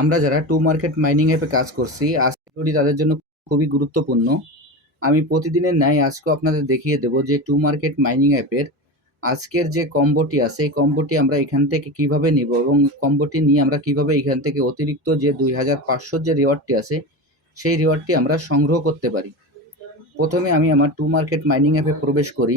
আমরা যারা to market mining অ্যাপে কাজ করছি আজকের তাদের জন্য খুবই গুরুত্বপূর্ণ। আমি প্রতিদিনের ন্যায় আজকেও আপনাদের দেখিয়ে দেবো যে টু মার্কেট মাইনিং অ্যাপের আজকের যে কম্বোটি আছে, এই কম্বোটি আমরা এখান থেকে কীভাবে নিব এবং কম্বোটি নিয়ে আমরা কীভাবে এখান থেকে অতিরিক্ত যে দুই হাজার পাঁচশোর যে রিওয়ার্ডটি আছে, সেই রিওয়ার্ডটি আমরা সংগ্রহ করতে পারি। প্রথমে আমি আমার টু মার্কেট মাইনিং অ্যাপে প্রবেশ করি।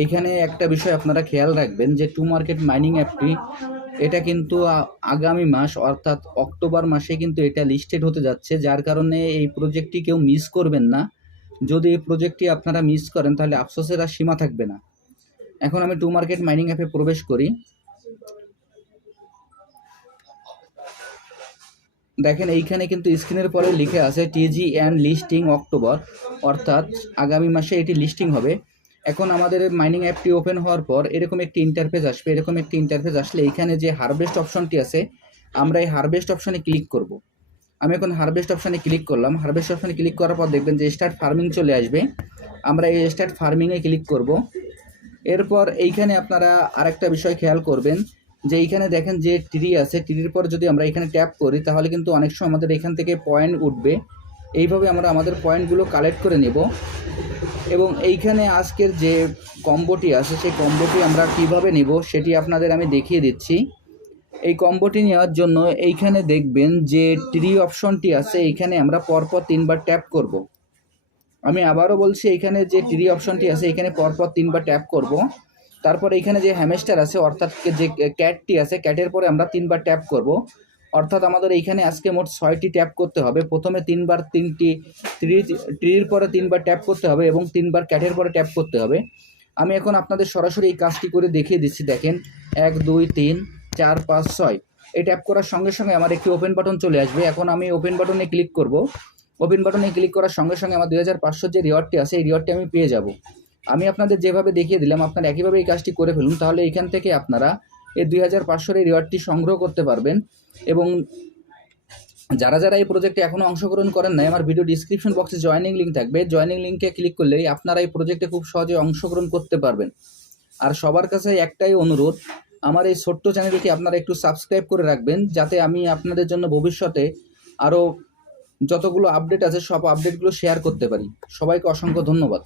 এইখানে একটা বিষয় আপনারা খেয়াল রাখবেন যে টু মার্কেট মাইনিং অ্যাপটি, এটা কিন্তু আগামী মাস অর্থাৎ অক্টোবর মাসে কিন্তু এটা লিস্টেড হতে যাচ্ছে, যার কারণে এই প্রজেক্টটি কেউ মিস করবেন না। যদি এই প্রজেক্টটি আপনারা মিস করেন, তাহলে আফসোসের আর সীমা থাকবে না। এখন আমি টু মার্কেট মাইনিং অ্যাপে প্রবেশ করি। দেখেন, এইখানে কিন্তু স্ক্রিনের পরে লিখে আছে টিজি অ্যান্ড লিস্টিং অক্টোবর অর্থাৎ আগামী মাসে এটি লিস্টিং হবে। এখন আমাদের মাইনিং অ্যাপটি ওপেন হওয়ার পর এরকম একটি ইন্টারফেস আসবে। এরকম একটি ইন্টারফেস আসলে এইখানে যে হারভেস্ট অপশনটি আছে, আমরা এই হারভেস্ট অপশনে ক্লিক করব। আমি এখন হারভেস্ট অপশনে ক্লিক করলাম। হারভেস্ট অপশনে ক্লিক করার পর দেখবেন যে স্টার্ট ফার্মিং চলে আসবে। আমরা এই স্টার্ট ফার্মিংয়ে ক্লিক করব। এরপর এইখানে আপনারা আরেকটা বিষয় খেয়াল করবেন যে এইখানে দেখেন যে ট্রি আছে ট্রির পর যদি আমরা এখানে ট্যাপ করি, তাহলে কিন্তু অনেক সময় আমাদের এখান থেকে পয়েন্ট উঠবে। এইভাবে আমরা আমাদের পয়েন্টগুলো কালেক্ট করে নেব। এবং এইখানে আজকের যে কম্বোটি আছে, সেই কম্বোটি আমরা কীভাবে নেব সেটি আপনাদের আমি দেখিয়ে দিচ্ছি। এই কম্বোটি নেওয়ার জন্য এইখানে দেখবেন যে ট্রি অপশনটি আছে, এইখানে আমরা পরপর তিনবার ট্যাপ করব। আমি আবারও বলছি, এইখানে যে ট্রি অপশনটি আছে এখানে পরপর তিনবার ট্যাপ করব। তারপর এইখানে যে হ্যামেস্টার আছে, অর্থাৎ যে ক্যাটটি আছে ক্যাটের পরে আমরা তিনবার ট্যাপ করব। অর্থাৎ আমাদের এইখানে আজকে মোট ছয়টি ট্যাপ করতে হবে। প্রথমে তিনবার তিনটি ট্রি ট্রির পরে তিনবার ট্যাপ করতে হবে এবং তিনবার ক্যাটের পরে ট্যাপ করতে হবে। আমি এখন আপনাদের সরাসরি এই কাজটি করে দেখিয়ে দিচ্ছি, দেখেন। এক, দুই, তিন, চার, পাঁচ, ছয়। এই ট্যাপ করার সঙ্গে সঙ্গে আমার একটি ওপেন বাটন চলে আসবে। এখন আমি ওপেন বাটনে ক্লিক করব। ওপেন বাটনে ক্লিক করার সঙ্গে সঙ্গে আমার দুই হাজার পাঁচশোর যে রিওয়ার্ডটি আছে, এই রিওয়ার্ডটি আমি পেয়ে যাব। আমি আপনাদের যেভাবে দেখিয়ে দিলাম, আপনারা একইভাবে এই কাজটি করে ফেলুন, তাহলে এইখান থেকে আপনারা এই দুই হাজার পাঁচশোর এই রিওয়ার্ডটি সংগ্রহ করতে পারবেন এবং যারা যারা এই প্রজেক্টে এখনও অংশগ্রহণ করেন নাই, আমার ভিডিও ডিসক্রিপশন বক্সে জয়েনিং লিঙ্ক থাকবে। জয়েনিং লিঙ্কে ক্লিক করলেই আপনারা এই প্রজেক্টে খুব সহজে অংশগ্রহণ করতে পারবেন। আর সবার কাছে একটাই অনুরোধ, আমার এই ছোট্ট চ্যানেলটি আপনারা একটু সাবস্ক্রাইব করে রাখবেন, যাতে আমি আপনাদের জন্য ভবিষ্যতে আরও যতগুলো আপডেট আছে, সব আপডেটগুলো শেয়ার করতে পারি। সবাইকে অসংখ্য ধন্যবাদ।